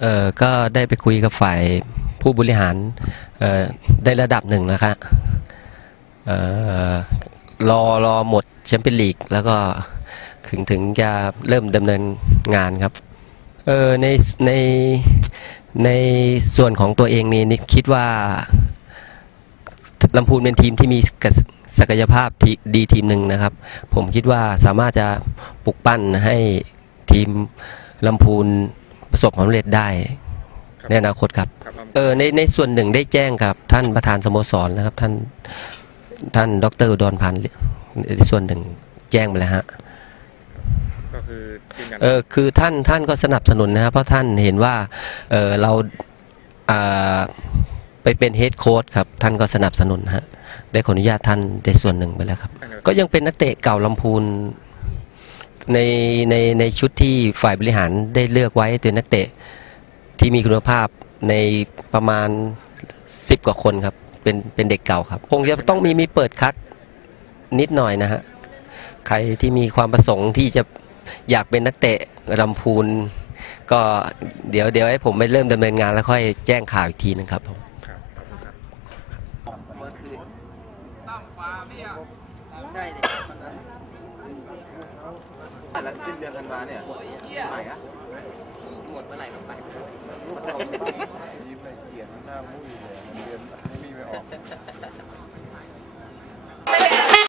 เอ่อก็ได้ไปคุยกับฝ่ายผู้บริหารเอ่อได้ระดับหนึ่งนะครับเอ่อรอรอหมดแชมเปี้ยนลีกแล้วก็ถึงถึงจะเริ่มดำเนินงานครับเออในในในส่วนของตัวเองนี่นี่คิดว่าลำพูนเป็นทีมที่มีศักยภาพดีทีมหนึ่งนะครับ ผมคิดว่าสามารถจะปลุกปั้นให้ทีมลำพูน ประสบความสำเร็จได้ในอนาคตครับครับเออในในส่วนหนึ่งได้แจ้งกับ ท่านประธานสโมสรนะครับ ท่านท่านดรอุดรพันธ์ในส่วนหนึ่งแจ้งไปแล้วฮะก็คือยืนยันเออคือท่านท่านก็สนับสนุนนะครับเพราะท่านเห็นว่าเออเราอ่าไปเป็นเฮดโค้ชครับ ท่านก็สนับสนุนฮะได้ขออนุญาตท่านในส่วนหนึ่งไปแล้วครับ ก็ยังเป็นนักเตะเก่าลำพูน ในในในชุดที่ฝ่ายบริหารได้เลือกไว้เป็นนักเตะ ที่มีคุณภาพในประมาณ 10 กว่าคนครับ เป็นเป็นเด็กเก่าครับ คงจะต้องมีมีเปิดคัดนิดหน่อยนะฮะ ใครที่มีความประสงค์ที่จะอยากเป็นนักเตะลำพูน ก็เดี๋ยวเดี๋ยวให้ผมไปเริ่มดำเนินงานแล้วค่อยแจ้งข่าวอีกทีนึงครับผมครับขอบคุณครับเมื่อคืนใช่ ล้สิ้นเดือนธันวาเนี่ยไหม่อะหมดเมื่อไหร่ก็ไปยิ้มในเขียนหน้ามุ้ยเลยเรียนไม่มีไปออก